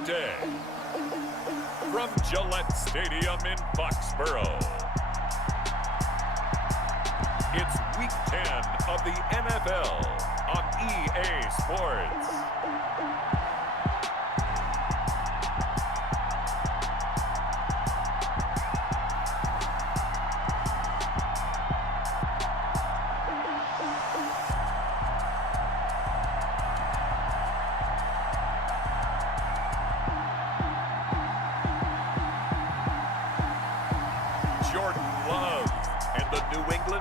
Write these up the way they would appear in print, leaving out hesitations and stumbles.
today. From Gillette Stadium in Foxborough, it's Week 10 of the NFL on EA Sports.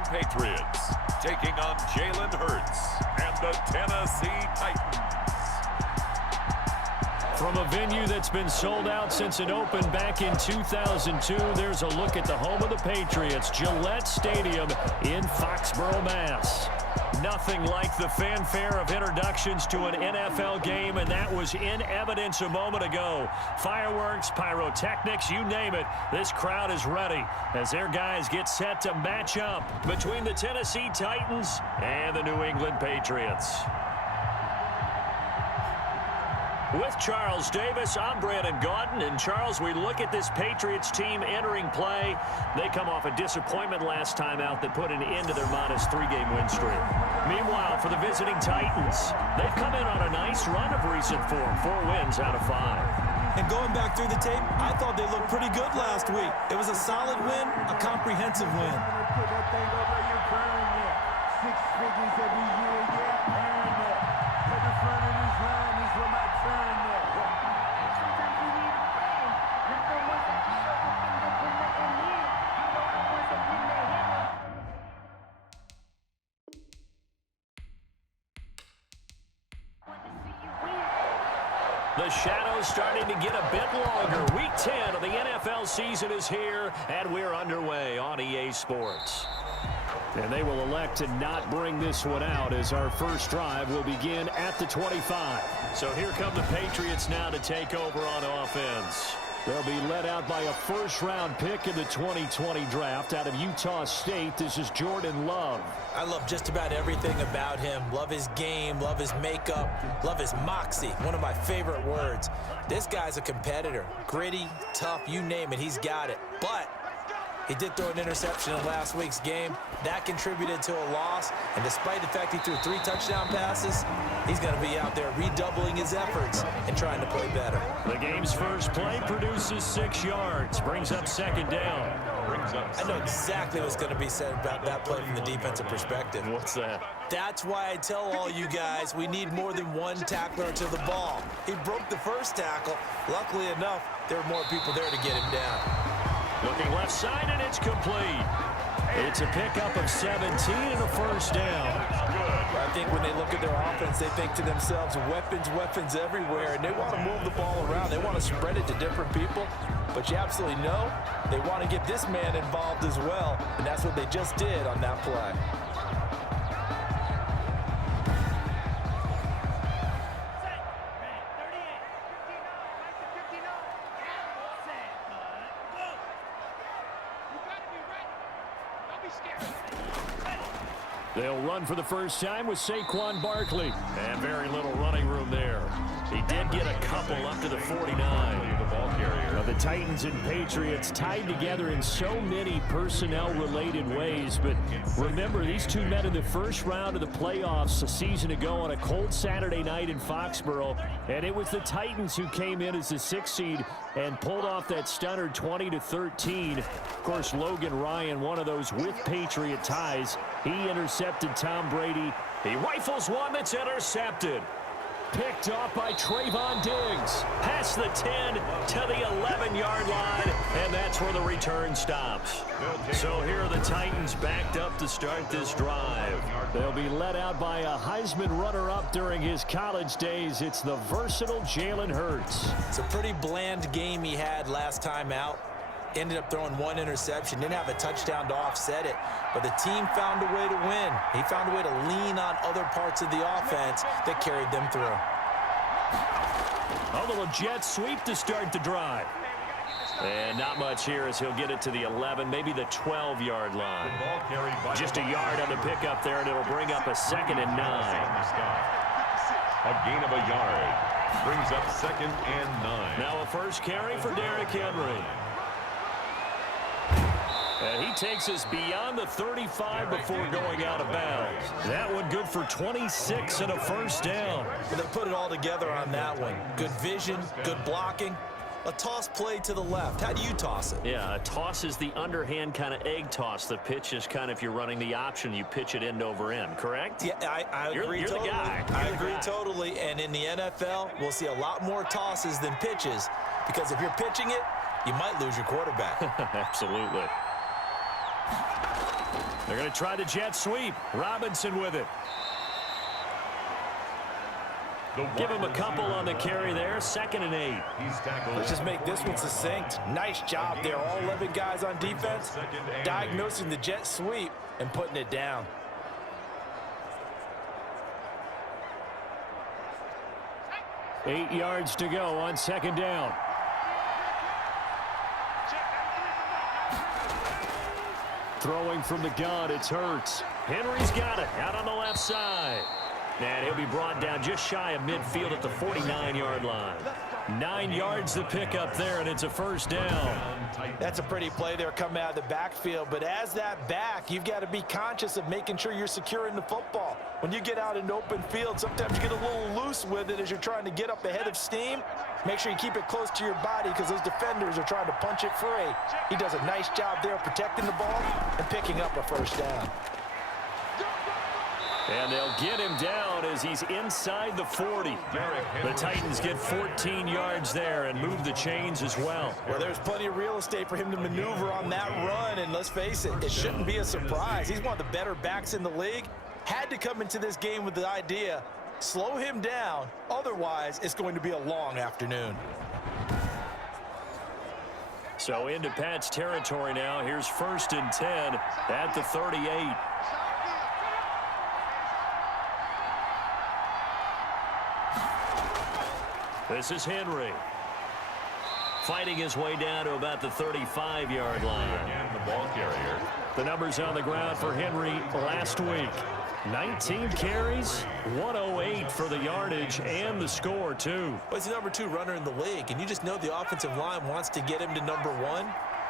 Patriots taking on Jalen Hurts and the Tennessee Titans. From a venue that's been sold out since it opened back in 2002, there's a look at the home of the Patriots, Gillette Stadium in Foxborough, Mass. Nothing like the fanfare of introductions to an NFL game, and that was in evidence a moment ago. Fireworks, pyrotechnics, you name it. This crowd is ready as their guys get set to match up between the Tennessee Titans and the New England Patriots. With Charles Davis, I'm Brandon Gaudin. And Charles, we look at this Patriots team entering play. They come off a disappointment last time out that put an end to their modest 3-game win streak. Meanwhile, for the visiting Titans, they've come in on a nice run of recent form, 4 wins out of 5. And going back through the tape, I thought they looked pretty good last week. It was a solid win, a comprehensive win. Put that thing up where you're burning it. 6 figures every year, yeah, earn it. Every front of this line is for my turn. The shadow's starting to get a bit longer. Week 10 of the NFL season is here, and we're underway on EA Sports. And they will elect to not bring this one out as our first drive will begin at the 25. So here come the Patriots now to take over on offense. They'll be led out by a first-round pick in the 2020 draft out of Utah State. This is Jordan Love. I love just about everything about him. Love his game, love his makeup, love his moxie. One of my favorite words. This guy's a competitor. Gritty, tough, you name it, he's got it. But he did throw an interception in last week's game. That contributed to a loss. And despite the fact he threw 3 touchdown passes, he's going to be out there redoubling his efforts and trying to play better. The game's first play produces 6 yards. Brings up second down. I know exactly what's going to be said about that play from the defensive perspective. What's that? That's why I tell all you guys we need more than one tackler to the ball. He broke the first tackle. Luckily enough, there were more people there to get him down. Looking left side, and it's complete. It's a pickup of 17 and a first down. I think when they look at their offense, they think to themselves, weapons, weapons everywhere, and they want to move the ball around. They want to spread it to different people, but you absolutely know they want to get this man involved as well, and that's what they just did on that play. They'll run for the first time with Saquon Barkley. And very little running room there. He did get a couple up to the 49. Now the Titans and Patriots tied together in so many personnel-related ways. But remember, these two met in the first round of the playoffs a season ago on a cold Saturday night in Foxborough. And it was the Titans who came in as the 6th seed and pulled off that stunner 20-13. Of course, Logan Ryan, one of those with Patriot ties. He intercepted Tom Brady. He rifles one that's intercepted. Picked off by Trayvon Diggs. Past the 10 to the 11-yard line, and that's where the return stops. So here are the Titans backed up to start this drive. They'll be led out by a Heisman runner-up during his college days. It's the versatile Jalen Hurts. It's a pretty bland game he had last time out. Ended up throwing 1 interception. Didn't have a touchdown to offset it. But the team found a way to win. He found a way to lean on other parts of the offense that carried them through. A little jet sweep to start the drive. And not much here as he'll get it to the 11, maybe the 12-yard line. Just a yard on the pickup there, and it'll bring up a 2nd and 9. A gain of a yard. Brings up 2nd and 9. Now a first carry for Derrick Henry. And he takes us beyond the 35 before going out of bounds. That one good for 26 and a first down. They put it all together on that one. Good vision, good blocking. A toss play to the left. How do you toss it? Yeah, a toss is the underhand kind of egg toss. The pitch is kind of if you're running the option, you pitch it end over end, correct? Yeah, I agree you're totally. The guy. I agree totally. And in the NFL, we'll see a lot more tosses than pitches because if you're pitching it, you might lose your quarterback. Absolutely. They're going to try the jet sweep. Robinson with it. Give him a couple on the carry there. 2nd and 8. Let's just make this one succinct. Nice job there. All 11 guys on defense diagnosing the jet sweep and putting it down. Eight yards to go on 2nd down. Throwing from the gun, it's Hurts. Henry's got it out on the left side. And he'll be brought down just shy of midfield at the 49-yard line. 9 yards to pick up there, and it's a first down. That's a pretty play there coming out of the backfield. But as that back, you've got to be conscious of making sure you're securing the football. When you get out in open field, sometimes you get a little loose with it as you're trying to get up ahead of steam. Make sure you keep it close to your body because those defenders are trying to punch it free. He does a nice job there protecting the ball and picking up a first down. And they'll get him down as he's inside the 40. The Titans get 14 yards there and move the chains as well. Well, there's plenty of real estate for him to maneuver on that run, and let's face it, it shouldn't be a surprise. He's one of the better backs in the league. Had to come into this game with the idea, slow him down, otherwise it's going to be a long afternoon. So into Pat's territory now. Here's 1st and 10 at the 38. This is Henry. Fighting his way down to about the 35-yard line. And the ball carrier. The numbers on the ground for Henry last week. 19 carries, 108 for the yardage and the score, too. Well, he's the number 2 runner in the league, and you just know the offensive line wants to get him to number 1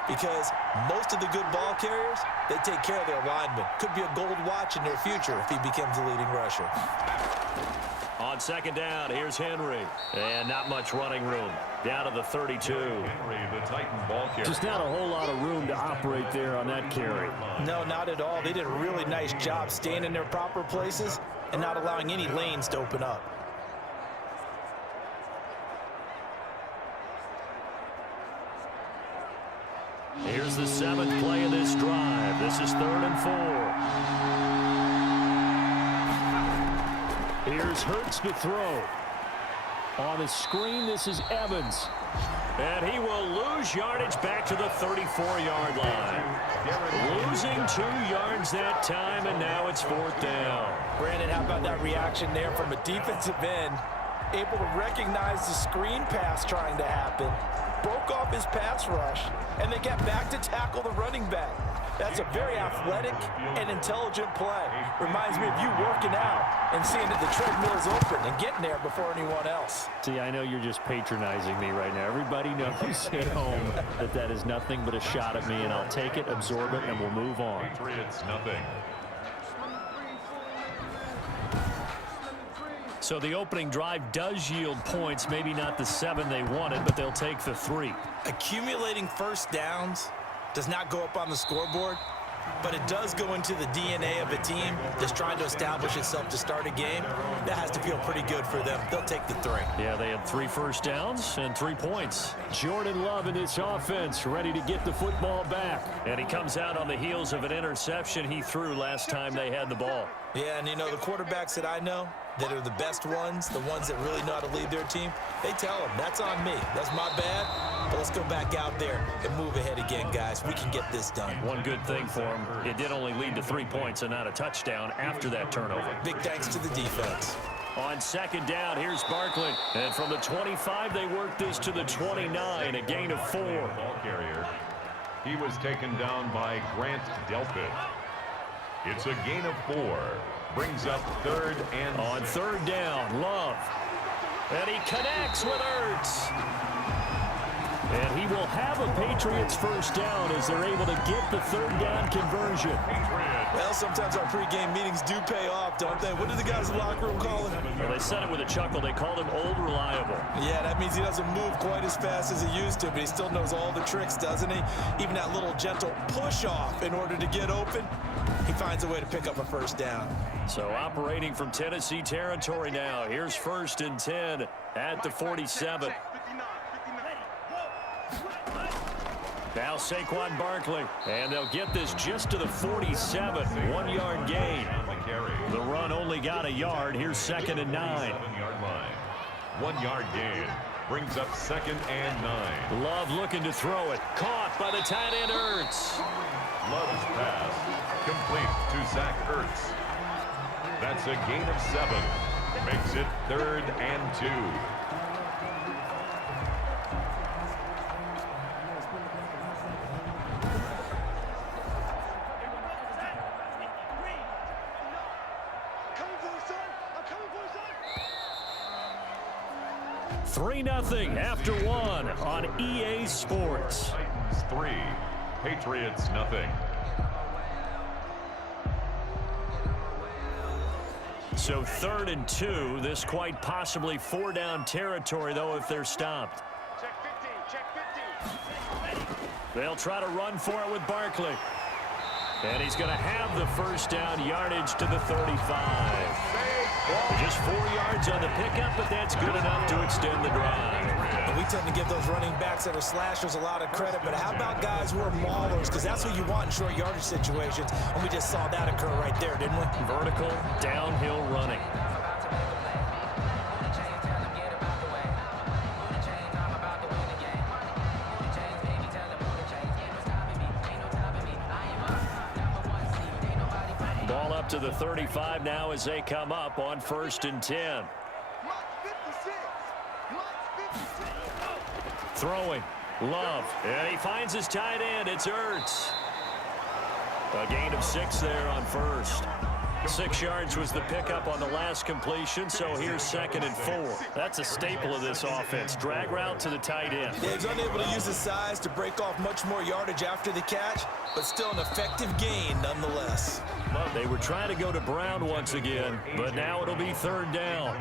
because most of the good ball carriers, they take care of their linemen. Could be a gold watch in their future if he becomes the leading rusher. On 2nd down, here's Henry. And not much running room. Down to the 32. Henry, the Titan ball carrier. Just not a whole lot of room to operate there on that carry. No, not at all. They did a really nice job staying in their proper places and not allowing any lanes to open up. Here's the 7th play of this drive. This is 3rd and 4. Here's Hurts to throw. On the screen, this is Evans. And he will lose yardage back to the 34-yard line. Losing 2 yards that time, and now it's 4th down. Brandon, how about that reaction there from a defensive end? Able to recognize the screen pass trying to happen, broke off his pass rush, and then get back to tackle the running back. That's a very athletic and intelligent play. Reminds me of you working out and seeing that the treadmill is open and getting there before anyone else. See, I know you're just patronizing me right now. Everybody knows at home that that is nothing but a shot at me, and I'll take it, absorb it, and we'll move on. Patriots, nothing. So the opening drive does yield points, maybe not the 7 they wanted, but they'll take the 3. Accumulating first downs does not go up on the scoreboard, but it does go into the DNA of a team that's trying to establish itself to start a game. That has to feel pretty good for them. They'll take the 3. Yeah, they had 3 first downs and 3 points. Jordan Love in this offense, ready to get the football back. And he comes out on the heels of an interception he threw last time they had the ball. Yeah, and you know, the quarterbacks that I know that are the best ones, the ones that really know how to lead their team, they tell them, that's on me. That's my bad. But let's go back out there and move ahead again, guys. We can get this done. One good thing for him, it did only lead to 3 points and not a touchdown after that turnover. Big thanks to the defense. On 2nd down, here's Barkley. And from the 25, they work this to the 29, a gain of 4. Ball carrier. He was taken down by Grant Delpit. It's a gain of 4. Brings up 3rd and on 3rd down, Love. And he connects with Ertz. And he will have a Patriots first down as they're able to get the third down conversion. Well, sometimes our pregame meetings do pay off, don't they? What did the guys in the locker room call him? Well, they said it with a chuckle. They called him Old Reliable. Yeah, that means he doesn't move quite as fast as he used to, but he still knows all the tricks, doesn't he? Even that little gentle push-off in order to get open, he finds a way to pick up a first down. So operating from Tennessee territory now. Here's 1st and 10 at the 47. Now Saquon Barkley, and they'll get this just to the 47, 1-yard gain. The run only got a yard. Here's 2nd and 9. 7-yard line. 1-yard gain brings up 2nd and 9. Love looking to throw it. Caught by the tight end Ertz. Love's pass complete to Zach Ertz. That's a gain of 7. Makes it 3rd and 2. Nothing after 1 on EA Sports. Titans 3, Patriots nothing. So 3rd and 2. This quite possibly 4-down territory, though, if they're stopped. Check 15, check 15. They'll try to run for it with Barkley. And he's going to have the first down, yardage to the 35. Just 4 yards on the pickup, but that's good enough to extend the drive. And we tend to give those running backs that are slashers a lot of credit, but how about guys who are maulers? Because that's what you want in short yardage situations, and we just saw that occur right there, didn't we? Vertical, downhill running. To the 35 now as they come up on 1st and 10. Throwing. Love. And he finds his tight end. It's Ertz. A gain of 6 there on 1st. 6 yards was the pickup on the last completion, so here's 2nd and 4. That's a staple of this offense. Drag route to the tight end. Yeah, he's unable to use his size to break off much more yardage after the catch, but still an effective gain nonetheless. They were trying to go to Brown once again, but now it'll be 3rd down.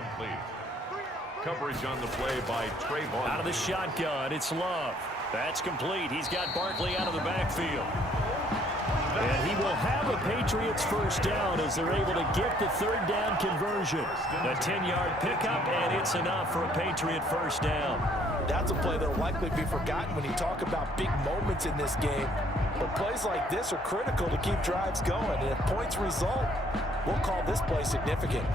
Coverage on the play by Trayvon. Out of the shotgun, it's Love. That's complete. He's got Barkley out of the backfield. And he will have a Patriots first down as they're able to get the 3rd down conversion. A 10-yard pickup, and it's enough for a Patriot first down. That's a play that will likely be forgotten when you talk about big moments in this game. But plays like this are critical to keep drives going. And if points result, we'll call this play significant.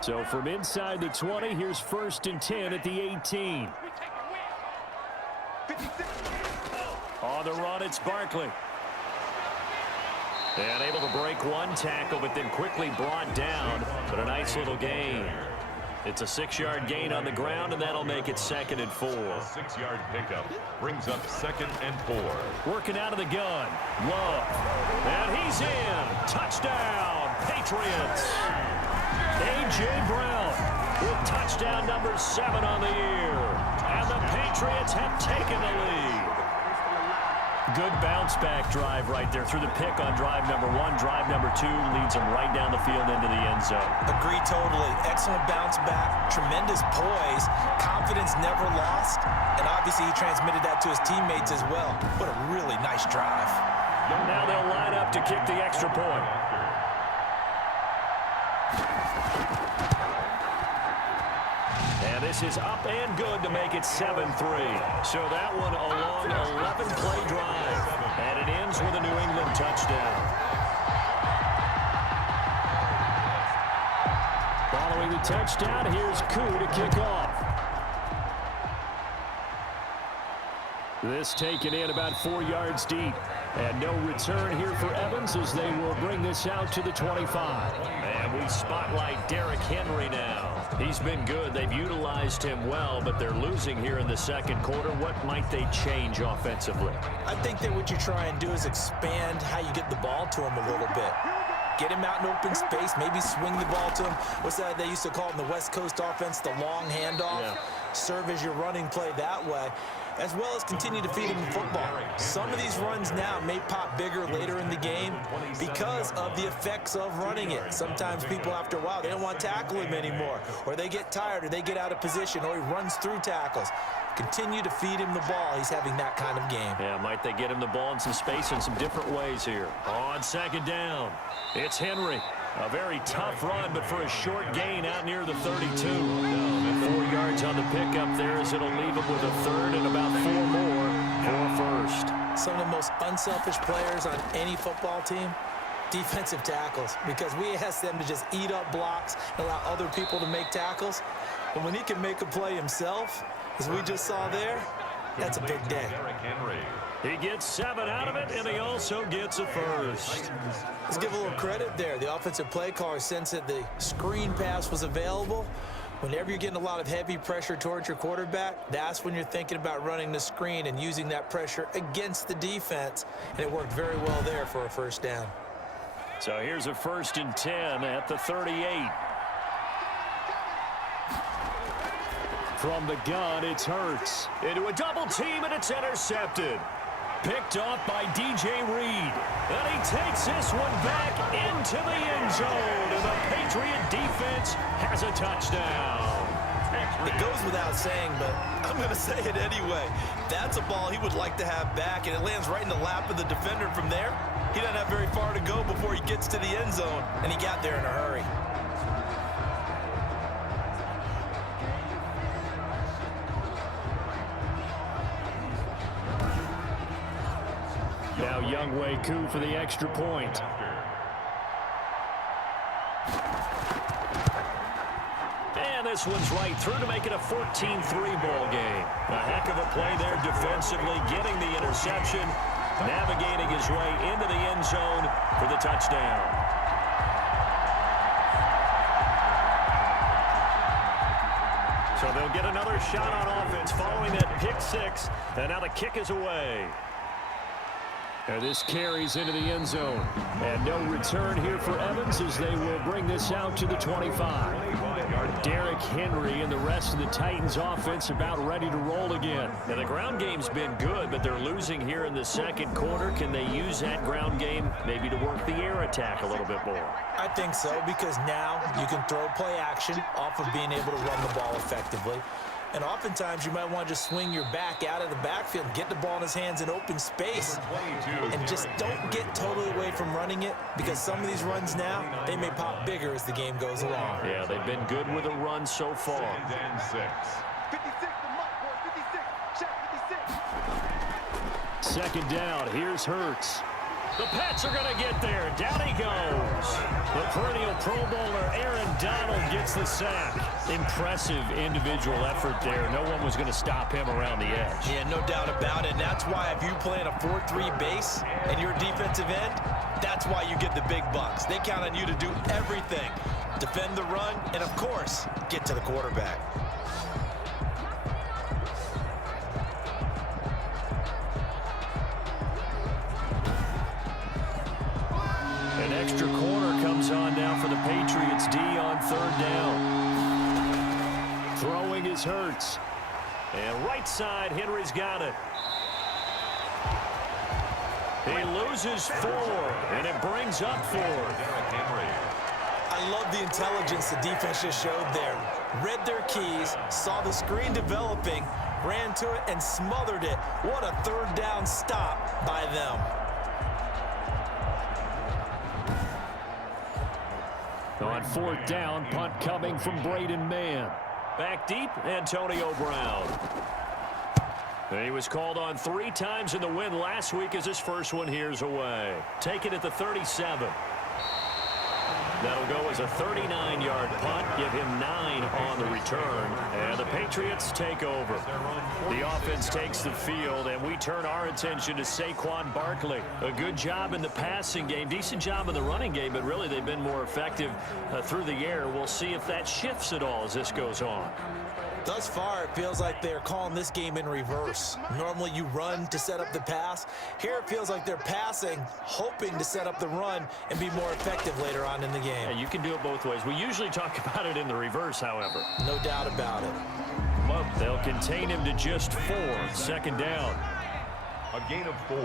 So from inside the 20, here's 1st and 10 at the 18. On the run, it's Barkley. And able to break one tackle, but then quickly brought down. But a nice little gain. It's a 6-yard gain on the ground, and that'll make it 2nd and 4. A 6-yard pickup brings up 2nd and 4. Working out of the gun. Love. And he's in. Touchdown, Patriots. A.J. Brown with touchdown number 7 on the year. And the Patriots have taken the lead. Good bounce-back drive right there through the pick on drive number 1. Drive number 2 leads them right down the field into the end zone. Agree totally. Excellent bounce back. Tremendous poise. Confidence never lost. And obviously he transmitted that to his teammates as well. What a really nice drive. Now they'll line up to kick the extra point. And this is up and good to make it 7-3. So that one a long 11-play drive. And it ends with a New England touchdown. Following the touchdown, here's Koo to kick off. This taken in about 4 yards deep. And no return here for Evans as they will bring this out to the 25. And we spotlight Derrick Henry now. He's been good. They've utilized him well, but they're losing here in the second quarter. What might they change offensively? I think that what you try and do is expand how you get the ball to him a little bit. Get him out in open space, maybe swing the ball to him. What's that they used to call it in the West Coast offense, the long handoff? Yeah. Serve as your running play that way, as well as continue to feed him the football. Some of these runs now may pop bigger later in the game because of the effects of running it. Sometimes people, after a while, they don't want to tackle him anymore, or they get tired, or they get out of position, or he runs through tackles. Continue to feed him the ball. He's having that kind of game. Yeah, might they get him the ball in some space in some different ways here. On second down, it's Henry. A very tough run, but for a short gain out near the 32. 4 yards on the pickup there as it'll leave him with a third and about 4 more for a first. Some of the most unselfish players on any football team, defensive tackles, because we ask them to just eat up blocks and allow other people to make tackles. But when he can make a play himself, as we just saw there, that's a big day. He gets 7 out of it, and he also gets a first. Let's give a little credit there. The offensive play caller sensed that the screen pass was available. Whenever you're getting a lot of heavy pressure towards your quarterback, that's when you're thinking about running the screen and using that pressure against the defense. And it worked very well there for a first down. So here's a 1st and 10 at the 38. From the gun, it's Hurts. Into a double team, and it's intercepted. Picked off by DJ Reed. And he takes this one back into the end zone. And the Patriot defense has a touchdown. It goes without saying, but I'm going to say it anyway. That's a ball he would like to have back, and it lands right in the lap of the defender from there. He doesn't have very far to go before he gets to the end zone, and he got there in a hurry. Now Younghoe Koo for the extra point. And this one's right through to make it a 14-3 ball game. A heck of a play there defensively, getting the interception, navigating his way into the end zone for the touchdown. So they'll get another shot on offense following that pick six, and now the kick is away. And this carries into the end zone. And no return here for Evans as they will bring this out to the 25. Derrick Henry and the rest of the Titans offense about ready to roll again. Now the ground game's been good, but they're losing here in the second quarter. Can they use that ground game maybe to work the air attack a little bit more? I think so, because now you can throw play action off of being able to run the ball effectively. And oftentimes you might want to just swing your back out of the backfield and get the ball in his hands in open space. And just don't get totally away from running it, because some of these runs now, they may pop bigger as the game goes along. Yeah, they've been good with a run so far. 56. Second down, here's Hurts. The Pats are going to get there. Down he goes. The perennial Pro Bowler Aaron Donald gets the sack. Impressive individual effort there. No one was going to stop him around the edge. Yeah, no doubt about it. And that's why if you play in a 4-3 base and you're defensive end, that's why you get the big bucks. They count on you to do everything. Defend the run and, of course, get to the quarterback. An extra corner comes on now for the Patriots D on third down. Throwing is Hurts. And right side, Henry's got it. He loses 4, and it brings up 4. I love the intelligence the defense just showed there. Read their keys, saw the screen developing, ran to it, and smothered it. What a third down stop by them. On fourth down, punt coming from Braden Mann. Back deep, Antonio Brown. He was called on 3 times in the win last week as his first one here's away. Take it at the 37. That'll go as a 39-yard punt, give him 9 on the return, and the Patriots take over. The offense takes the field, and we turn our attention to Saquon Barkley. A good job in the passing game, decent job in the running game, but really they've been more effective through the air. We'll see if that shifts at all as this goes on. Thus far, it feels like they're calling this game in reverse. Normally, you run to set up the pass. Here, it feels like they're passing, hoping to set up the run and be more effective later on in the game. Yeah, you can do it both ways. We usually talk about it in the reverse, however. No doubt about it. Well, they'll contain him to just 4. Second down. A gain of 4.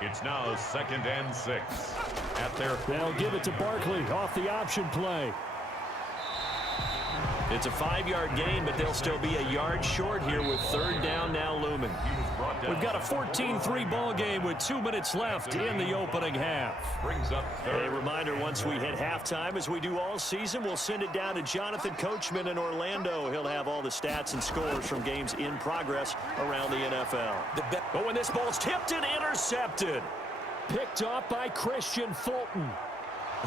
It's now 2nd and 6. At their They'll give it to Barkley off the option play. It's a 5-yard gain, but they'll still be a yard short here with 3rd down now looming. We've got a 14-3 ball game with 2 minutes left in the opening half. Brings up A reminder, once we hit halftime, as we do all season, we'll send it down to Jonathan Coachman in Orlando. He'll have all the stats and scores from games in progress around the NFL. But when this ball's tipped and intercepted. Picked off by Christian Fulton.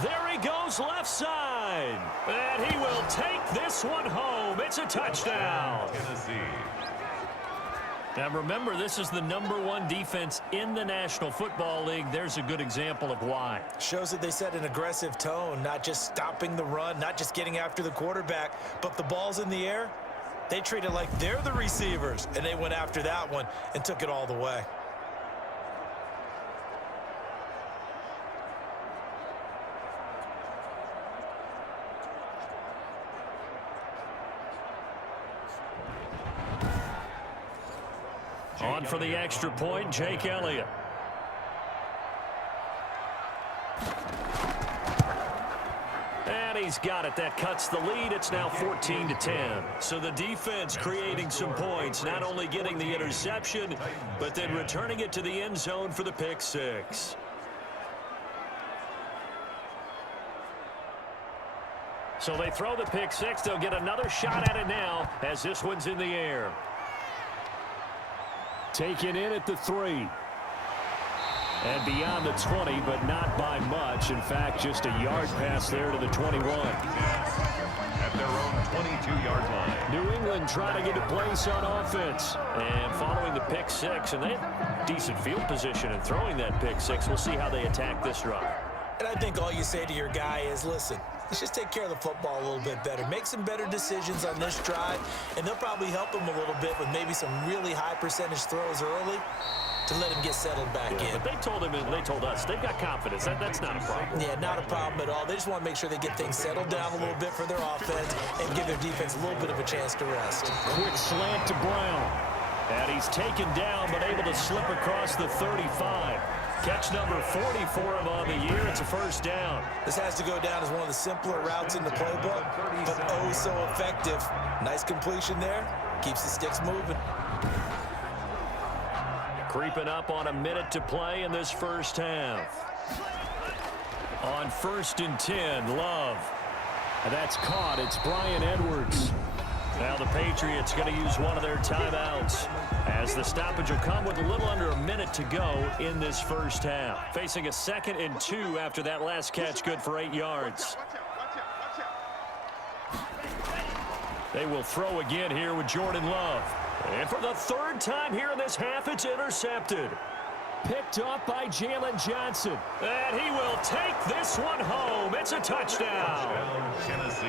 There he goes left side. And he will take this one home. It's a touchdown. Tennessee. Now remember, this is the #1 defense in the National Football League. There's a good example of why. Shows that they set an aggressive tone, not just stopping the run, not just getting after the quarterback, but the ball's in the air. They treat it like they're the receivers, and they went after that one and took it all the way. On for the extra point, Jake Elliott. And he's got it. That cuts the lead. It's now 14-10. So the defense creating some points, not only getting the interception, but then returning it to the end zone for the pick 6. So they throw the pick 6. They'll get another shot at it now as this one's in the air. Taken in at the 3. And beyond the 20, but not by much. In fact, just a yard pass there to the 21. At their own 22-yard line. New England trying to get a place on offense. And following the pick 6, and they had decent field position in throwing that pick 6. We'll see how they attack this drive. And I think all you say to your guy is, listen, let's just take care of the football a little bit better. Make some better decisions on this drive, and they'll probably help him a little bit with maybe some really high percentage throws early to let him get settled back in. But they told him and they told us they've got confidence. That's not a problem. Yeah, not a problem at all. They just want to make sure they get things settled down a little bit for their offense and give their defense a little bit of a chance to rest. Quick slant to Brown. And he's taken down, but able to slip across the 35. Catch number 40 for him on the year. It's a first down. This has to go down as one of the simpler routes in the playbook, but oh so effective. Nice completion there. Keeps the sticks moving. Creeping up on a minute to play in this first half. On 1st and 10, Love. And that's caught. It's Brian Edwards. Now the Patriots going to use one of their timeouts as the stoppage will come with a little under a minute to go in this first half. Facing a 2nd and 2 after that last catch, good for 8 yards. They will throw again here with Jordan Love. And for the 3rd time here in this half, it's intercepted. Picked off by Jalen Johnson. And he will take this one home. It's a touchdown. Tennessee.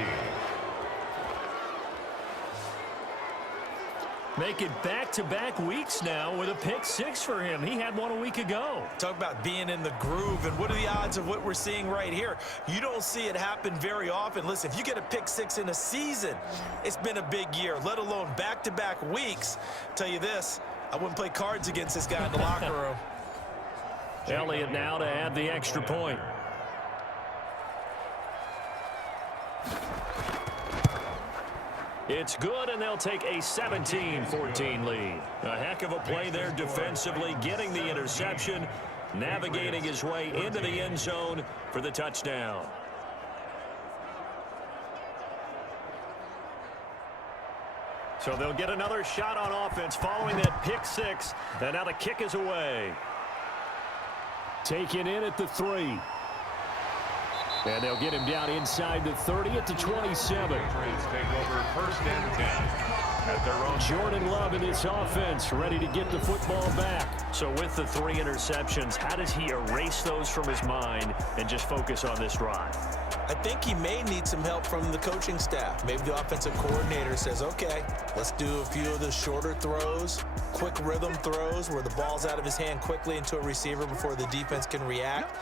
Make it back-to-back weeks now with a pick 6 for him. He had one a week ago. Talk about being in the groove, and what are the odds of what we're seeing right here? You don't see it happen very often. Listen, if you get a pick 6 in a season, it's been a big year, let alone back-to-back weeks. Tell you this, I wouldn't play cards against this guy in the locker room. Elliott now to add the extra point. It's good, and they'll take a 17-14 lead. A heck of a play there defensively, getting the interception, navigating his way into the end zone for the touchdown. So they'll get another shot on offense following that pick 6, and now the kick is away. Taken in at the 3. And they'll get him down inside the 30 at the 27. Patriots take over 1st and 10 at their own. Jordan Love in this offense ready to get the football back. So with the 3 interceptions, how does he erase those from his mind and just focus on this drive? I think he may need some help from the coaching staff. Maybe the offensive coordinator says, okay, let's do a few of the shorter throws, quick rhythm throws where the ball's out of his hand quickly into a receiver before the defense can react.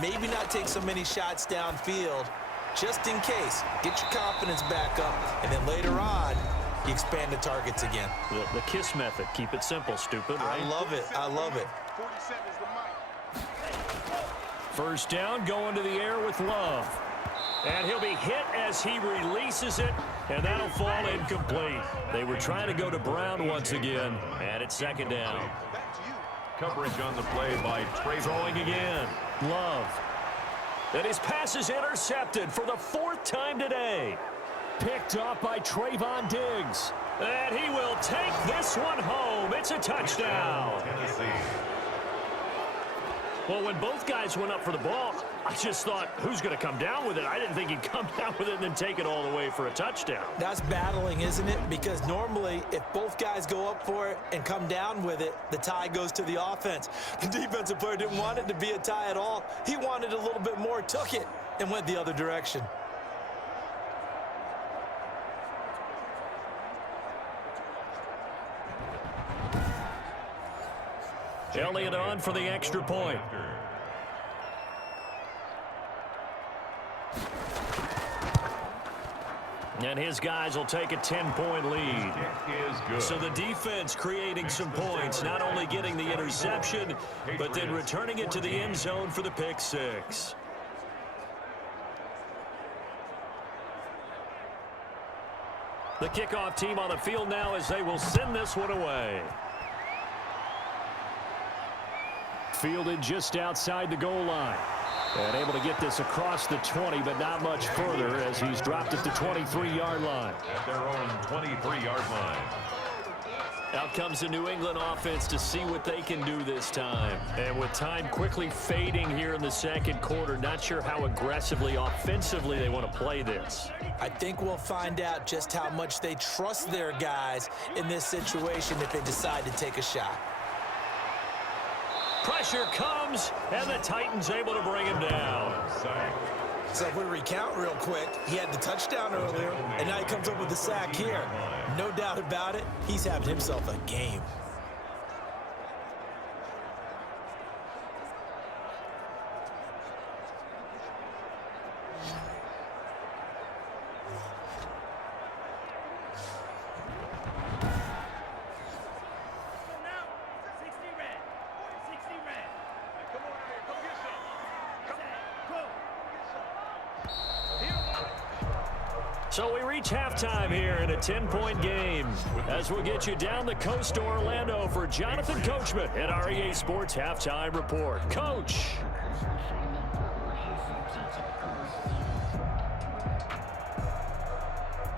Maybe not take so many shots downfield, just in case. Get your confidence back up, and then later on, you expand the targets again. The KISS method. Keep it simple, stupid, right? I love it. I love it. First down, going to the air with Love. And he'll be hit as he releases it, and that'll fall incomplete. They were trying to go to Brown once again, and it's second down. Coverage on the play by Trey. Throwing again. Love. And his pass is intercepted for the 4th time today. Picked off by Trayvon Diggs. And he will take this one home. It's a touchdown. Tennessee. Well, when both guys went up for the ball, I just thought, who's going to come down with it? I didn't think he'd come down with it and then take it all the way for a touchdown. That's battling, isn't it? Because normally, if both guys go up for it and come down with it, the tie goes to the offense. The defensive player didn't want it to be a tie at all. He wanted a little bit more, took it, and went the other direction. Elliott on for the extra point. And his guys will take a 10-point lead. So the defense creating some points, not only getting the interception, but then returning it to the end zone for the pick six. The kickoff team on the field now as they will send this one away. Fielded just outside the goal line. And able to get this across the 20, but not much further as he's dropped at the 23-yard line. At their own 23-yard line. Out comes the New England offense to see what they can do this time. And with time quickly fading here in the second quarter, not sure how aggressively, offensively they want to play this. I think we'll find out just how much they trust their guys in this situation if they decide to take a shot. Pressure comes, and the Titans able to bring him down. So if we recount real quick, he had the touchdown earlier, and now he comes up with the sack here. No doubt about it, he's having himself a game. So we reach halftime here in a 10-point game as we'll get you down the coast to Orlando for Jonathan Coachman at our EA Sports Halftime Report. Coach.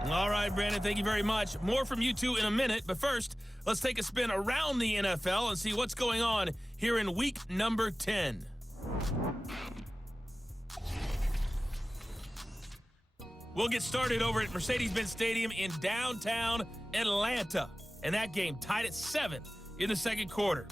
All right, Brandon, thank you very much. More from you two in a minute, but first, let's take a spin around the NFL and see what's going on here in week number 10. We'll get started over at Mercedes-Benz Stadium in downtown Atlanta. And that game tied at 7 in the second quarter.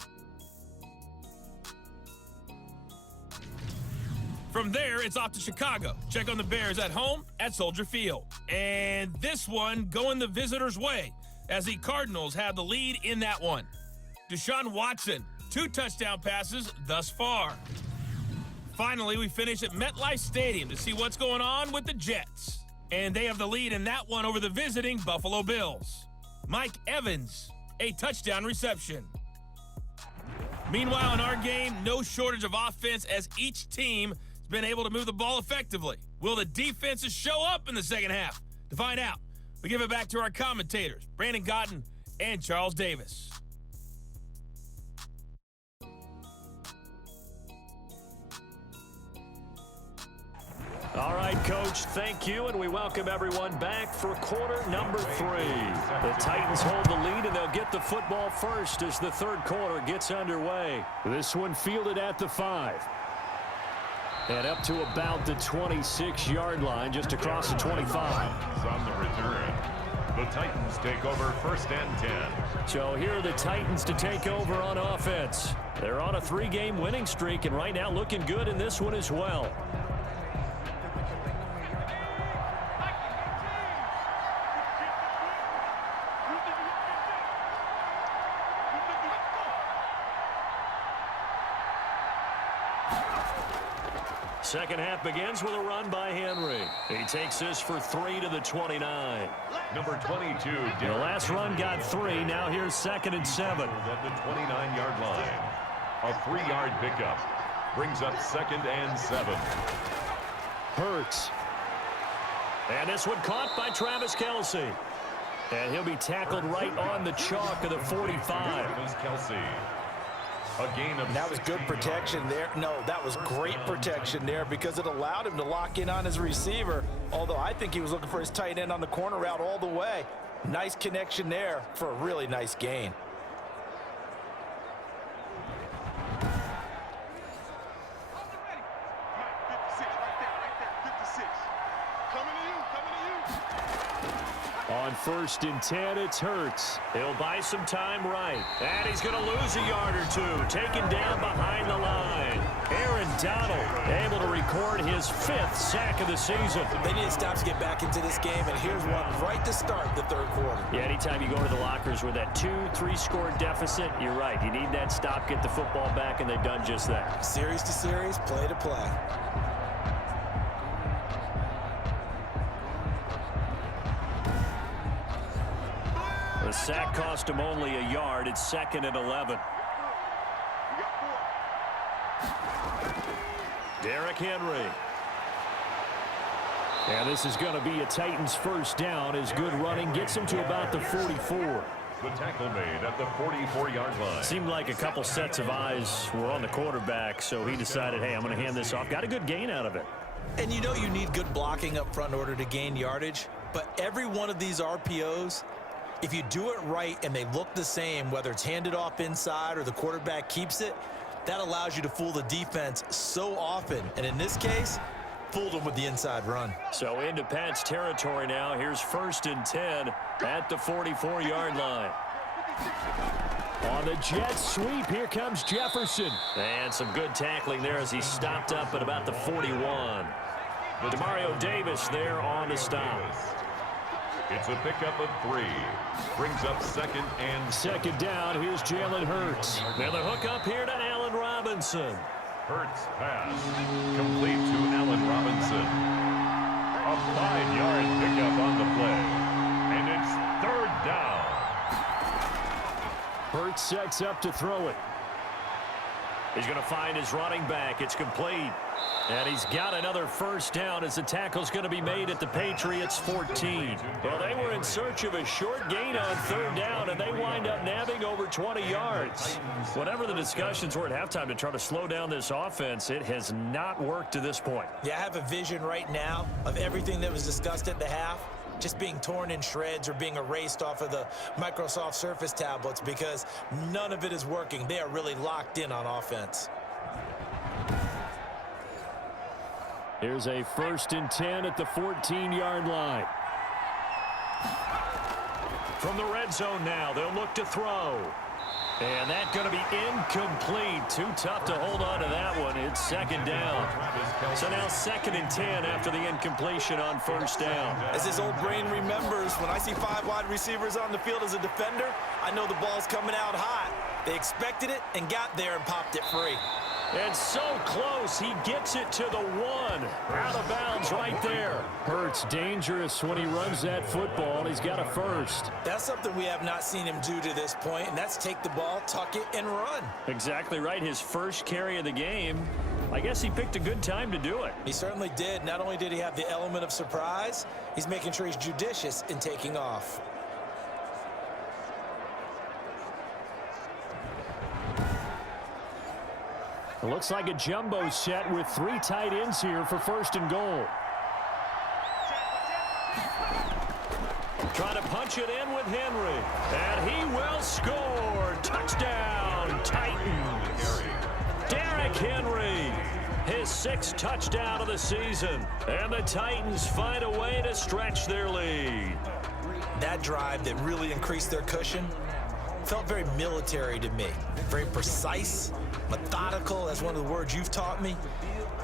From there, it's off to Chicago. Check on the Bears at home at Soldier Field. And this one going the visitors' way as the Cardinals have the lead in that one. Deshaun Watson, 2 touchdown passes thus far. Finally, we finish at MetLife Stadium to see what's going on with the Jets. And they have the lead in that one over the visiting Buffalo Bills. Mike Evans, a touchdown reception. Meanwhile, in our game, no shortage of offense as each team has been able to move the ball effectively. Will the defenses show up in the second half? To find out, we give it back to our commentators, Brandon Gotten and Charles Davis. All right, Coach, thank you, and we welcome everyone back for quarter number 3. The Titans hold the lead, and they'll get the football first as the third quarter gets underway. This one fielded at the 5. And up to about the 26-yard line, just across the 25. On the return, the Titans take over first and 10. So here are the Titans to take over on offense. They're on a 3-game winning streak, and right now looking good in this one as well. second half begins with a run by Henry. He takes this for 3 to the 29. Number 22, The last run got 3. Now here's 2nd and 7. At the 29-yard line. A 3-yard pickup brings up 2nd and 7. Hurts. And this one caught by Travis Kelce. And he'll be tackled right on the chalk of the 45. Travis Kelce. A gain of That was good protection there. No, that was great protection there because it allowed him to lock in on his receiver, although I think he was looking for his tight end on the corner route all the way. Nice connection there for a really nice gain. On 1st and 10, it's Hurts. He'll buy some time right. And he's going to lose a yard or two. Taken down behind the line. Aaron Donald able to record his 5th sack of the season. They need to stop to get back into this game, and here's one right to start the 3rd quarter. Yeah, anytime you go to the lockers with that 2-3 score deficit, you're right. You need that stop, get the football back, and they've done just that. Series to series, play to play. The sack cost him only a yard. It's 2nd and 11. Derrick Henry. And this is going to be a Titans first down as good running gets him to about the 44. the tackle made at the 44-yard line. Seemed like a couple sets of eyes were on the quarterback, so he decided, hey, I'm going to hand this off. Got a good gain out of it. And you know you need good blocking up front in order to gain yardage, but every one of these RPOs, if you do it right and they look the same, whether it's handed off inside or the quarterback keeps it, that allows you to fool the defense so often. And in this case, fooled them with the inside run. So into Pat's territory now. Here's 1st and 10 at the 44-yard line. On the jet sweep, here comes Jefferson. And some good tackling there as he stopped up at about the 41. Demario Davis there on the stop. It's a pickup of 3. Brings up 2nd and 2nd down. Here's Jalen Hurts. Now the hook up here to Allen Robinson. Hurts pass complete to Allen Robinson. A 5-yard pickup on the play. And it's 3rd down. Hurts sets up to throw it. He's going to find his running back. It's complete. And he's got another 1st down as the tackle's going to be made at the Patriots 14. Well, they were in search of a short gain on 3rd down, and they wind up nabbing over 20 yards. Whatever the discussions were at halftime to try to slow down this offense, it has not worked to this point. Yeah, I have a vision right now of everything that was discussed at the half just being torn in shreds or being erased off of the Microsoft Surface tablets because none of it is working. They are really locked in on offense. Here's a 1st and 10 at the 14-yard line. From the red zone now, they'll look to throw. And that's going to be incomplete. Too tough to hold on to that one. It's 2nd down. So now 2nd and 10 after the incompletion on 1st down. As his old brain remembers, when I see 5 wide receivers on the field as a defender, I know the ball's coming out hot. They expected it and got there and popped it free. And so close, he gets it to the 1. Out of bounds right there. Hurts dangerous when he runs that football. He's got a 1st. That's something we have not seen him do to this point, and that's take the ball, tuck it, and run. Exactly right. His 1st carry of the game. I guess he picked a good time to do it. He certainly did. Not only did he have the element of surprise, he's making sure he's judicious in taking off. It looks like a jumbo set with 3 tight ends here for 1st and goal. Trying to punch it in with Henry. And he will score. Touchdown, Titans. Derrick Henry, his 6th touchdown of the season. And the Titans find a way to stretch their lead. That drive that really increased their cushion felt very military to me. Very precise, methodical, that's one of the words you've taught me,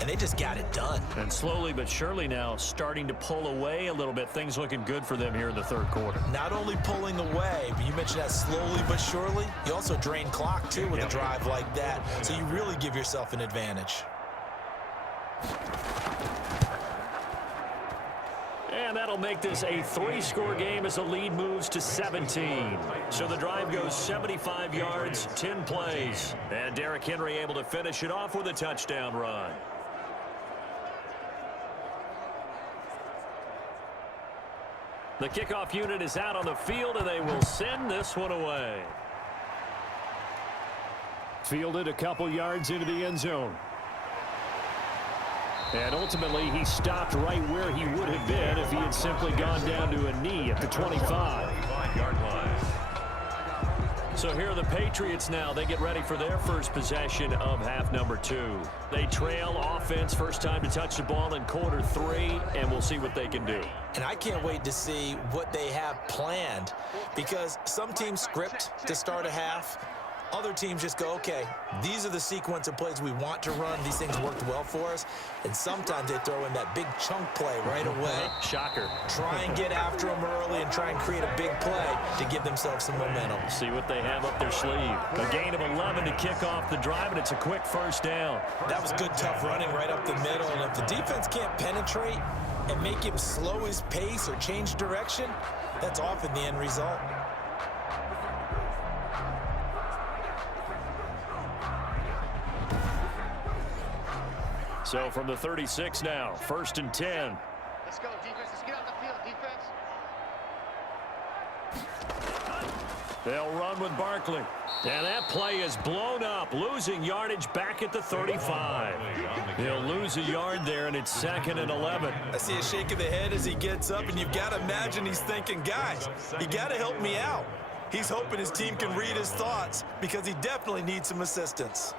and they just got it done. And slowly but surely now starting to pull away a little bit. Things looking good for them here in the 3rd quarter. Not only pulling away, but you mentioned that slowly but surely. You also drain clock, too, with a drive like that, so you really give yourself an advantage. And that'll make this a 3-score game as the lead moves to 17. So the drive goes 75 yards, 10 plays. And Derrick Henry able to finish it off with a touchdown run. The kickoff unit is out on the field, and they will send this one away. Fielded a couple yards into the end zone. And ultimately, he stopped right where he would have been if he had simply gone down to a knee at the 25-yard line. So here are the Patriots now. They get ready for their first possession of half number 2. They trail offense, first time to touch the ball in quarter 3, and we'll see what they can do. And I can't wait to see what they have planned, because some teams script to start a half. Other teams just go, okay, these are the sequence of plays we want to run. These things worked well for us. And sometimes they throw in that big chunk play right away. Shocker. Try and get after them early and try and create a big play to give themselves some momentum. See what they have up their sleeve. A gain of 11 to kick off the drive, and it's a quick first down. That was good, tough running right up the middle. And if the defense can't penetrate and make him slow his pace or change direction, that's often the end result. So from the 36 now, 1st and 10. Let's go, defense. Let's get out the field, defense. They'll run with Barkley. And that play is blown up, losing yardage back at the 35. He'll lose a yard there, and it's 2nd and 11. I see a shake of the head as he gets up, and you've got to imagine he's thinking, guys, you got to help me out. He's hoping his team can read his thoughts because he definitely needs some assistance.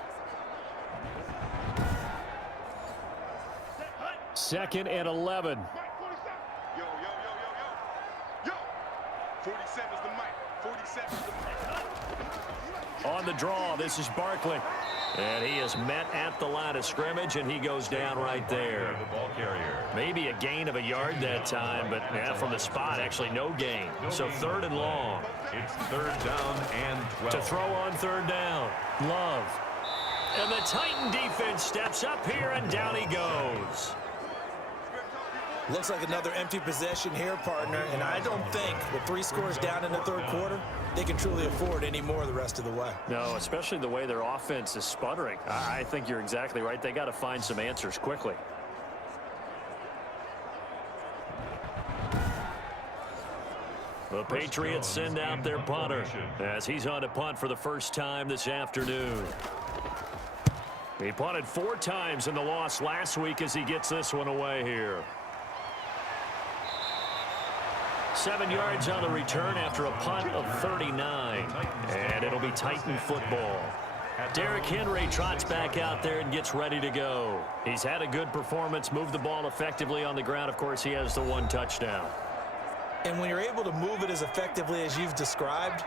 2nd and 11. Yo, yo, yo, yo, yo. Yo. 47's the mic. 47's the mic. On the draw, this is Barkley. And he is met at the line of scrimmage, and he goes down right there. The ball carrier. Maybe a gain of a yard that time, but from the spot, actually no gain. So 3rd and long. It's 3rd down and 12. To throw on 3rd down, Love. And the Titan defense steps up here, and down he goes. Looks like another empty possession here, partner, and I don't think with 3 scores down in the 3rd quarter, they can truly afford any more the rest of the way. No, especially the way their offense is sputtering. I think you're exactly right. They got to find some answers quickly. The Patriots send out their punter as he's on to punt for the first time this afternoon. He punted 4 times in the loss last week as he gets this one away here. 7 yards on the return after a punt of 39. And it'll be Titan football. Derrick Henry trots back out there and gets ready to go. He's had a good performance, moved the ball effectively on the ground. Of course, he has the 1 touchdown. And when you're able to move it as effectively as you've described,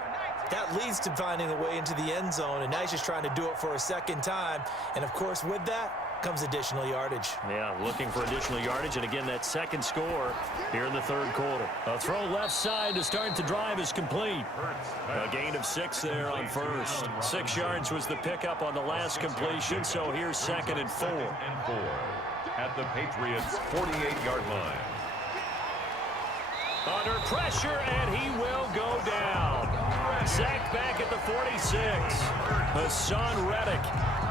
that leads to finding a way into the end zone, and now he's just trying to do it for a second time. And, of course, with that comes additional yardage. Yeah, looking for additional yardage, and again, that 2nd score here in the 3rd quarter. A throw left side to start the drive is complete. A gain of 6 there on 1st. 6 yards was the pickup on the last completion, so here's 2nd and 4. At the Patriots' 48-yard line. Under pressure, and he will go down. Sacked back at the 46. Hassan Reddick.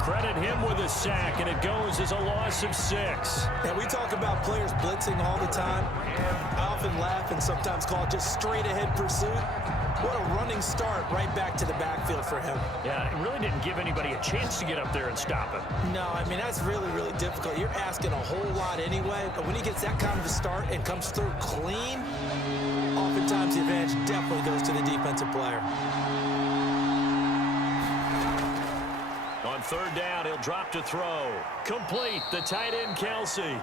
Credit him with a sack, and it goes as a loss of 6. And we talk about players blitzing all the time. I often laugh and sometimes call it just straight-ahead pursuit. What a running start right back to the backfield for him. Yeah, it really didn't give anybody a chance to get up there and stop him. No, I mean, that's really, really difficult. You're asking a whole lot anyway, but when he gets that kind of a start and comes through clean, oftentimes the advantage definitely goes to the defensive player. On 3rd down, he'll drop to throw. Complete, the tight end, Kelsey.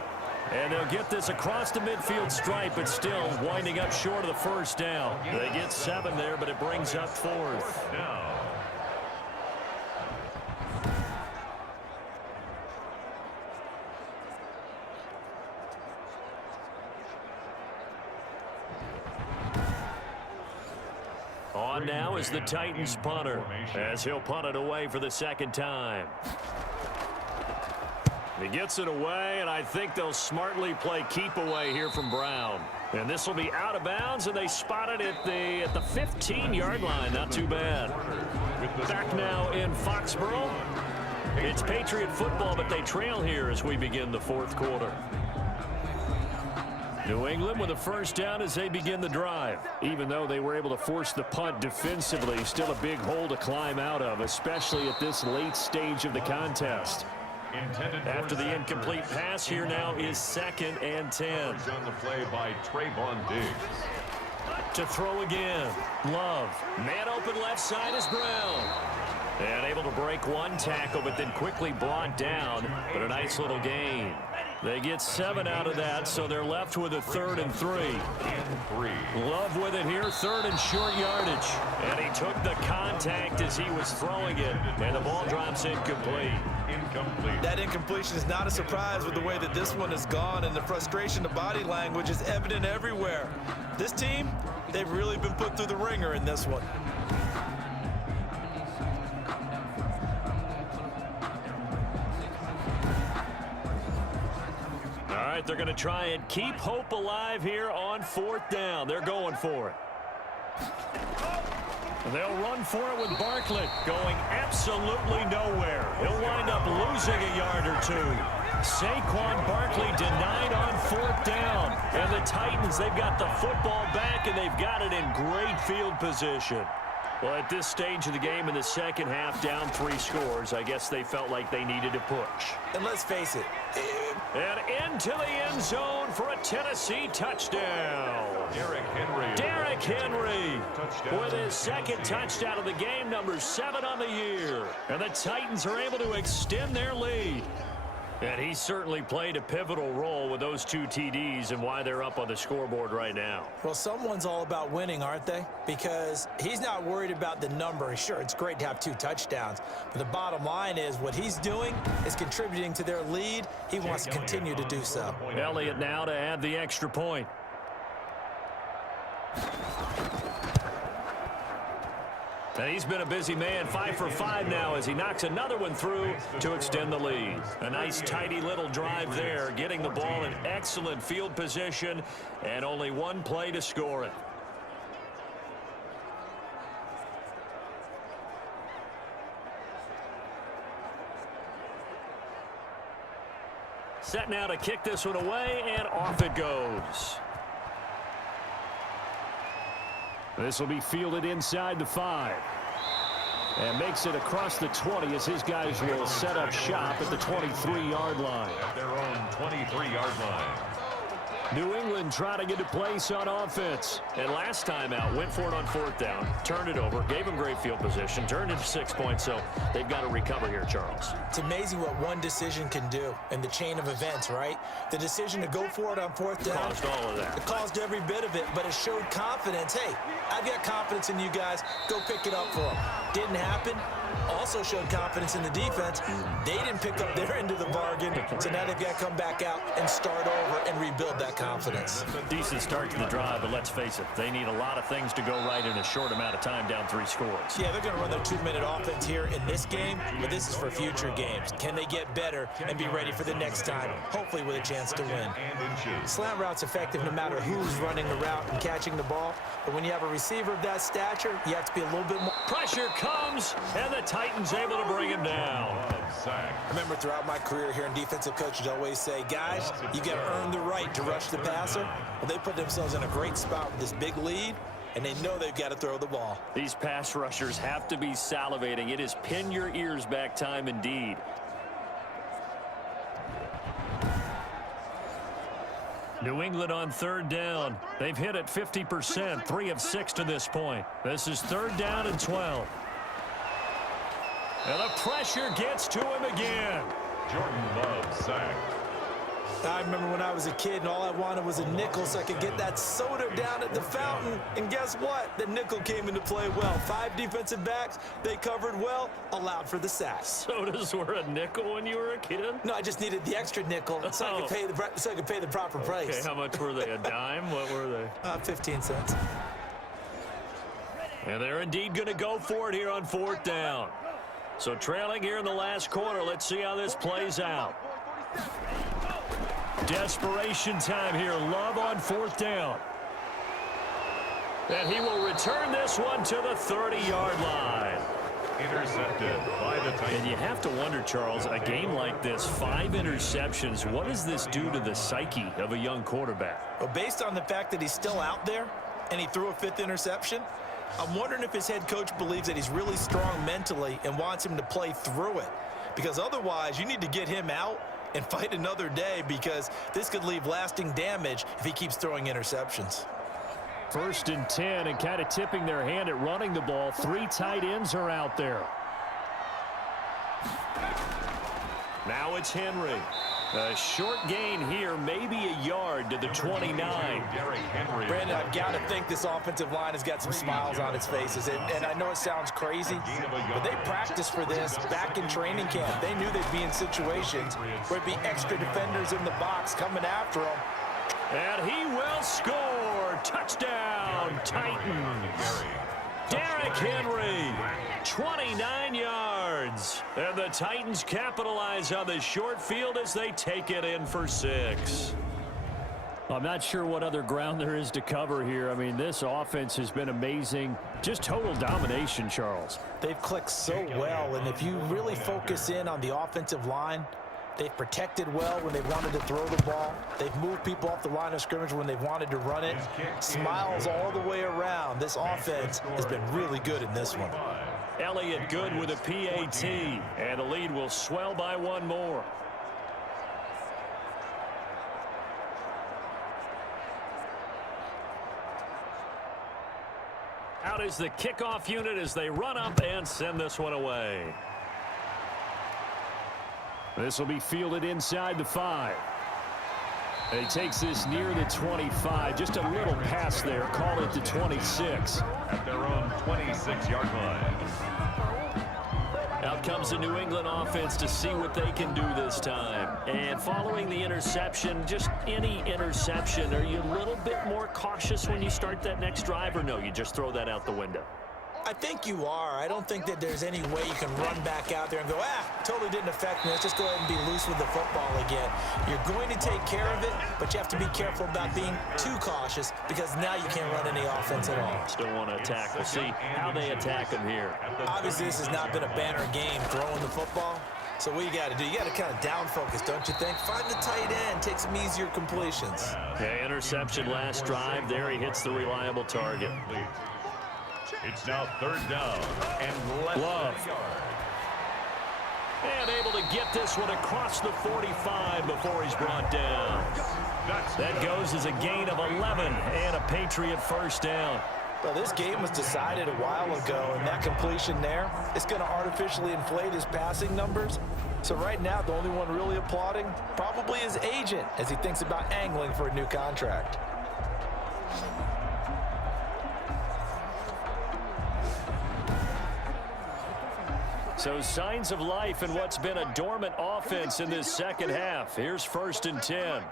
And they'll get this across the midfield stripe, but still winding up short of the 1st down. They get 7 there, but it brings up 4th. Now. On now is the Titans punter, as he'll punt it away for the 2nd time. He gets it away, and I think they'll smartly play keep away here from Brown. And this will be out of bounds, and they spot it at the 15-yard line. Not too bad. Back now in Foxborough. It's Patriot football, but they trail here as we begin the fourth quarter. New England with a first down as they begin the drive. Even though they were able to force the punt defensively, still a big hole to climb out of, especially at this late stage of the contest. After the incomplete pass, here now is 2nd and 10. On the play by Trayvon Diggs. To throw again. Love. Man open left side is Brown. And able to break one tackle, but then quickly brought down. But a nice little gain. They get 7 out of that, so they're left with a 3rd and 3. Love with it here, 3rd and short yardage. And he took the contact as he was throwing it, and the ball drops incomplete. That incompletion is not a surprise with the way that this one has gone, and the frustration, the body language is evident everywhere. This team, they've really been put through the ringer in this one. All right, they're going to try and keep hope alive here on 4th down. They're going for it. They'll run for it with Barkley going absolutely nowhere. He'll wind up losing a yard or 2. Saquon Barkley denied on 4th down. And the Titans, they've got the football back, and they've got it in great field position. Well, at this stage of the game in the second half, down 3 scores, I guess they felt like they needed to push. And let's face it. And into the end zone for a Tennessee touchdown. Derrick Henry With his 2nd touchdown of the game, number 7 on the year. And the Titans are able to extend their lead. And he certainly played a pivotal role with those 2 TDs and why they're up on the scoreboard right now. Well, someone's all about winning, aren't they? Because he's not worried about the number. Sure, it's great to have 2 touchdowns. But the bottom line is what he's doing is contributing to their lead. He wants to continue to do so. Elliott now to add the extra point. And he's been a busy man, 5 for 5 now as he knocks another one through to extend the lead. A nice, tidy little drive there, getting the ball in excellent field position, and only 1 play to score it. Set now to kick this one away, and off it goes. This will be fielded inside the 5. And makes it across the 20 as his guys will set up shop at the 23-yard line. at their own 23-yard line. New England trying to get a place on offense. And last time out, went for it on 4th down, turned it over, gave them great field position, turned it to 6 points, so they've got to recover here, Charles. It's amazing what one decision can do in the chain of events, right? The decision to go for it on 4th down. Caused all of that. It caused every bit of it, but it showed confidence. Hey, I've got confidence in you guys. Go pick it up for them. Didn't happen. Also showed confidence in the defense. They didn't pick up their end of the bargain, so now they've got to come back out and start over and rebuild that confidence. Decent start to the drive, but let's face it, they need a lot of things to go right in a short amount of time, down 3 scores. Yeah, they're going to run their 2-minute offense here in this game, but this is for future games. Can they get better and be ready for the next time, hopefully with a chance to win? Slant route's effective no matter who's running the route and catching the ball, but when you have a receiver of that stature, you have to be a little bit more. Pressure comes, and the Titans able to bring him down. I remember throughout my career here in defensive coaches always say, guys, you got to earn the right to rush the passer. Well, they put themselves in a great spot with this big lead, and they know they've got to throw the ball. These pass rushers have to be salivating. It is pin your ears back time indeed. New England on 3rd down. They've hit it 50%, 3 of 6 to this point. This is 3rd down and 12. And the pressure gets to him again. Jordan Love sacked. I remember when I was a kid and all I wanted was a nickel so I could get that soda down at the fountain. And guess what? The nickel came into play well. 5 defensive backs, they covered well, allowed for the sack. Sodas were a nickel when you were a kid? No, I just needed the extra nickel so I could pay the proper price. Okay, how much were they? A dime? What were they? 15 cents. And they're indeed going to go for it here on 4th down. So trailing here in the last quarter, let's see how this plays out. Desperation time here. Love on 4th down. And he will return this one to the 30-yard line. Intercepted by the Titans. And you have to wonder, Charles, a game like this, 5 interceptions, what does this do to the psyche of a young quarterback? Well, based on the fact that he's still out there and he threw a 5th interception, I'm wondering if his head coach believes that he's really strong mentally and wants him to play through it. Because otherwise, you need to get him out and fight another day, because this could leave lasting damage if he keeps throwing interceptions. 1st and 10, and kind of tipping their hand at running the ball. 3 tight ends are out there. Now it's Henry. A short gain here, maybe a yard to the 29. Brandon, I've got to think this offensive line has got some smiles on its faces. And I know it sounds crazy, but they practiced for this back in training camp. They knew they'd be in situations where it'd be extra defenders in the box coming after them. And he will score. Touchdown, Titans. Derrick Henry, 29 yards. And the Titans capitalize on the short field as they take it in for 6. I'm not sure what other ground there is to cover here. I mean, this offense has been amazing. Just total domination, Charles. They've clicked so well, and if you really focus in on the offensive line, they've protected well when they wanted to throw the ball. They've moved people off the line of scrimmage when they've wanted to run it. Smiles all the way around. This offense has been really good in this one. Elliott good with a PAT, and the lead will swell by 1 more. Out is the kickoff unit as they run up and send this one away. This will be fielded inside the 5. And he takes this near the 25. Just a little pass there. Call it the 26. At their own 26-yard line. Out comes the New England offense to see what they can do this time. And following the interception, just any interception, are you a little bit more cautious when you start that next drive, or no, you just throw that out the window? I think you are. I don't think that there's any way you can run back out there and go, totally didn't affect me. Let's just go ahead and be loose with the football again. You're going to take care of it, but you have to be careful about being too cautious, because now you can't run any offense at all. Still want to attack. We'll see how they attack him here. Obviously, this has not been a banner game throwing the football. So what you got to do, you got to kind of down focus, don't you think? Find the tight end, take some easier completions. Okay, interception last drive. There he hits the reliable target. It's now 3rd down and less Love. than a yard. And able to get this one across the 45 before he's brought down. That goes as a gain of 11 and a Patriot 1st down. Well, this game was decided a while ago, and that completion there is going to artificially inflate his passing numbers. So right now, the only one really applauding probably his agent as he thinks about angling for a new contract. So signs of life in what's been a dormant offense in this second half. Here's 1st and 10.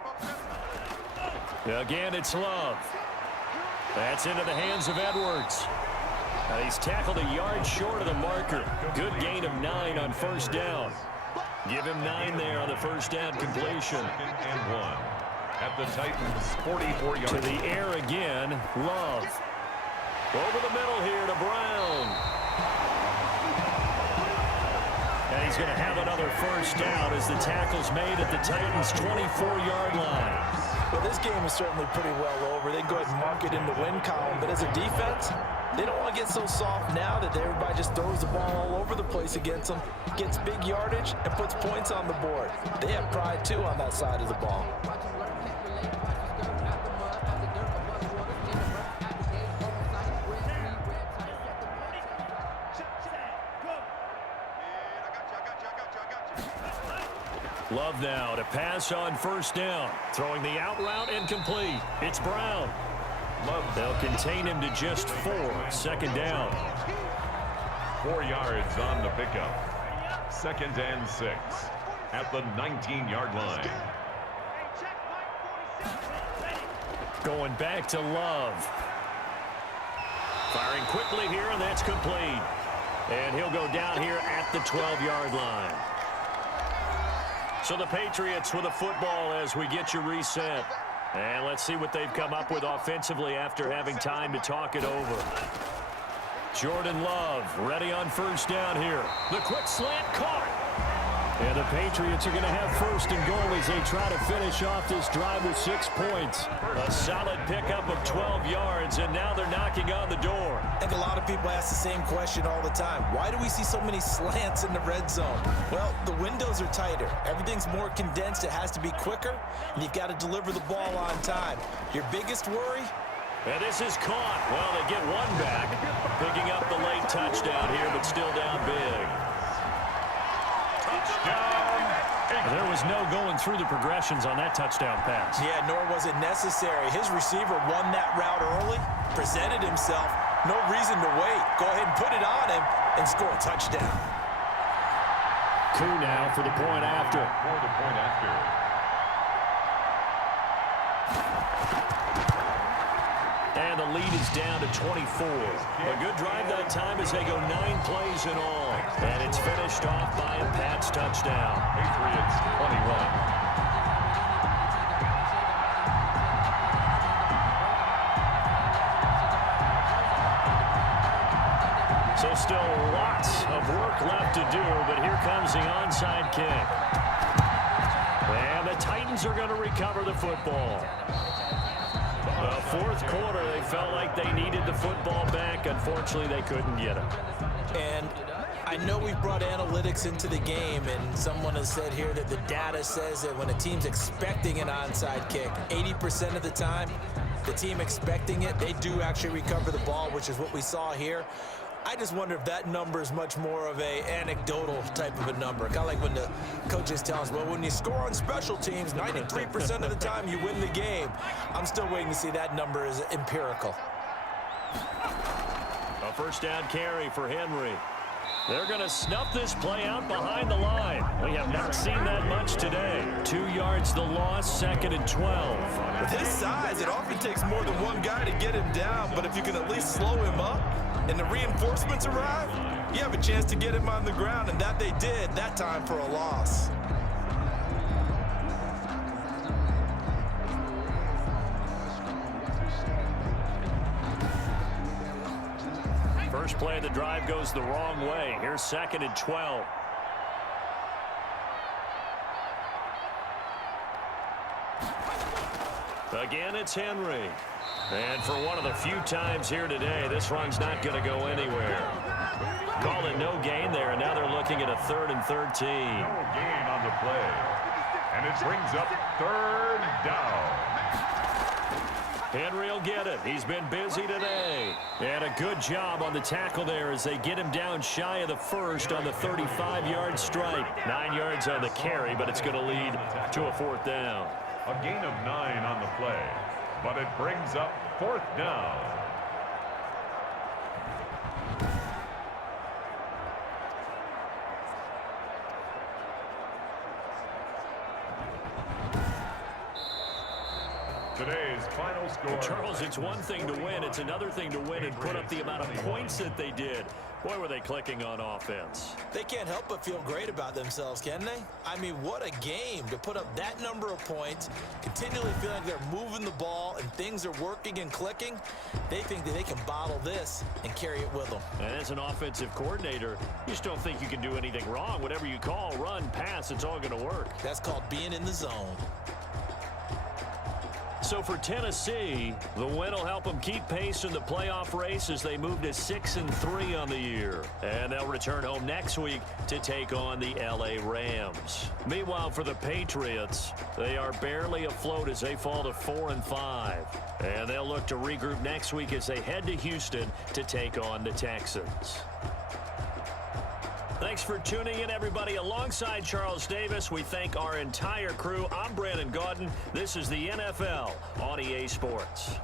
Again, it's Love. That's into the hands of Edwards. He's tackled a yard short of the marker. Good gain of 9 on 1st down. Give him 9 there on the 1st down completion. 2nd and 1. At the Titans' 44-yard To the air again, Love. Over the middle here to Brown. And he's going to have another 1st down as the tackle's made at the Titans' 24-yard line. Well, this game is certainly pretty well over. They can go ahead and mark it in the win column. But as a defense, they don't want to get so soft now that everybody just throws the ball all over the place against them, gets big yardage, and puts points on the board. They have pride, too, on that side of the ball. Love now to pass on 1st down. Throwing the out route incomplete. It's Brown. They'll contain him to just 4. 2nd down. 4 yards on the pickup. 2nd and 6. At the 19-yard line. Going back to Love. Firing quickly here, and that's complete. And he'll go down here at the 12-yard line. So the Patriots with a football as we get you reset. And let's see what they've come up with offensively after having time to talk it over. Jordan Love ready on first down here. The quick slant caught. And the Patriots are going to have first and goal as they try to finish off this drive with 6 points. A solid pickup of 12 yards, and now they're knocking on the door. I think a lot of people ask the same question all the time. Why do we see so many slants in the red zone? Well, the windows are tighter. Everything's more condensed. It has to be quicker, and you've got to deliver the ball on time. Your biggest worry? And this is caught. Well, they get one back, picking up the late touchdown here, but still down big. There was no going through the progressions on that touchdown pass. Yeah, nor was it necessary. His receiver won that route early, presented himself. No reason to wait. Go ahead and put it on him and score a touchdown. Coup now for the point after. And the lead is down to 24. A good drive that time as they go 9 plays in all. And it's finished off by a Pats touchdown. Patriots 21. So still lots of work left to do, but here comes the onside kick. And the Titans are going to recover the football. The fourth quarter, they felt like they needed the football back. Unfortunately, they couldn't get it. And I know we've brought analytics into the game, and someone has said here that the data says that when a team's expecting an onside kick, 80% of the time, the team expecting it, they do actually recover the ball, which is what we saw here. I just wonder if that number is much more of a anecdotal type of a number. Kind of like when the coaches tell us, well, when you score on special teams, 93% of the time you win the game. I'm still waiting to see that number is empirical. A first down carry for Henry. They're going to snuff this play out behind the line. We have not seen that much today. 2 yards the loss, 2nd and 12. With his size, it often takes more than one guy to get him down, but if you can at least slow him up and the reinforcements arrive, you have a chance to get him on the ground, and that they did that time for a loss. First play of the drive goes the wrong way. Here's 2nd and 12. Again, it's Henry. And for one of the few times here today, this run's not going to go anywhere. Call it no gain there, and now they're looking at a 3rd and 13. No gain on the play. And it brings up 3rd down. Henry will get it. He's been busy today. And a good job on the tackle there as they get him down shy of the first on the 35-yard strike. 9 yards on the carry, but it's going to lead to a 4th down. A gain of 9 on the play, but it brings up 4th down. Today's final score. Charles, it's one thing to win. It's another thing to win and put up the amount of points that they did. Boy, were they clicking on offense. They can't help but feel great about themselves, can they? I mean, what a game to put up that number of points, continually feeling like they're moving the ball and things are working and clicking. They think that they can bottle this and carry it with them. And as an offensive coordinator, you just don't think you can do anything wrong. Whatever you call, run, pass, it's all going to work. That's called being in the zone. So for Tennessee, the win will help them keep pace in the playoff race as they move to 6-3 on the year. And they'll return home next week to take on the LA Rams. Meanwhile, for the Patriots, they are barely afloat as they fall to 4-5. And they'll look to regroup next week as they head to Houston to take on the Texans. Thanks for tuning in, everybody. Alongside Charles Davis, we thank our entire crew. I'm Brandon Gaudin. This is the NFL on EA Sports.